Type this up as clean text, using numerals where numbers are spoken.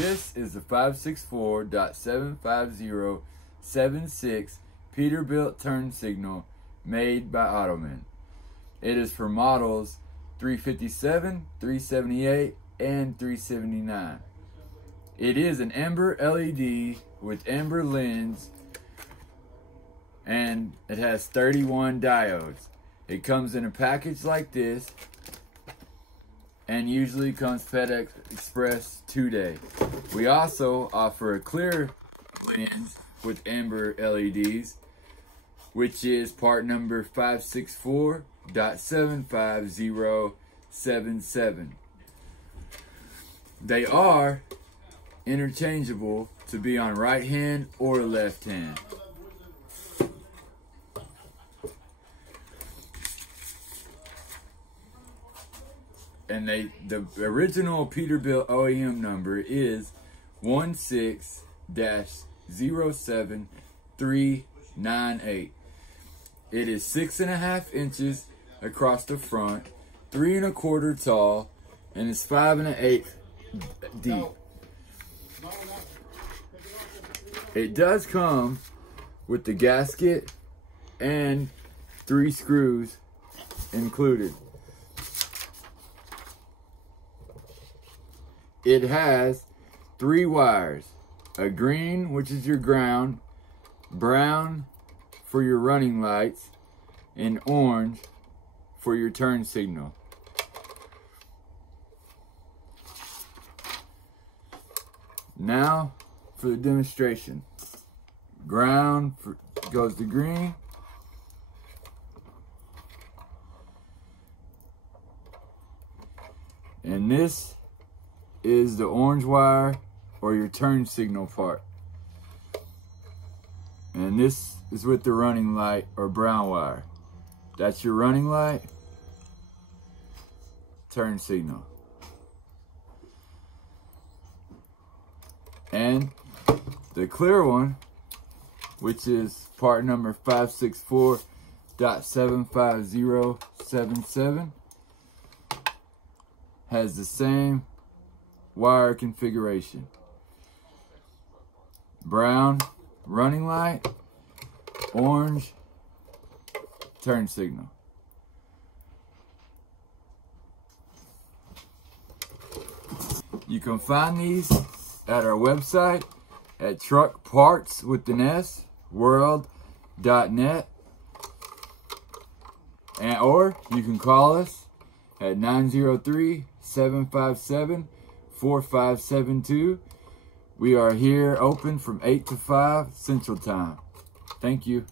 This is the 564.75076 Peterbilt turn signal made by Automan. It is for models 357, 378, and 379. It is an amber LED with amber lens, and it has 31 diodes. It comes in a package like this, and usually comes FedEx Express 2-day. We also offer a clear lens with amber LEDs, which is part number 564.75077. They are interchangeable to be on right hand or left hand. And the original Peterbilt OEM number is 16-07398. It is 6.5 inches across the front, 3 1/4 tall, and it's 5 1/8 deep. It does come with the gasket and 3 screws included. It has 3 wires, a green, which is your ground, brown for your running lights, and orange for your turn signal. Now for the demonstration. Ground goes to green. And this is the orange wire or your turn signal part. And this is with the running light or brown wire. That's your running light, turn signal. And the clear one, which is part number 564.75077, has the same wire configuration. Brown running light, orange turn signal. You can find these at our website at truckpartsworld.net, or you can call us at 903-757-4572. We are here open from 8 to 5 Central Time. Thank you.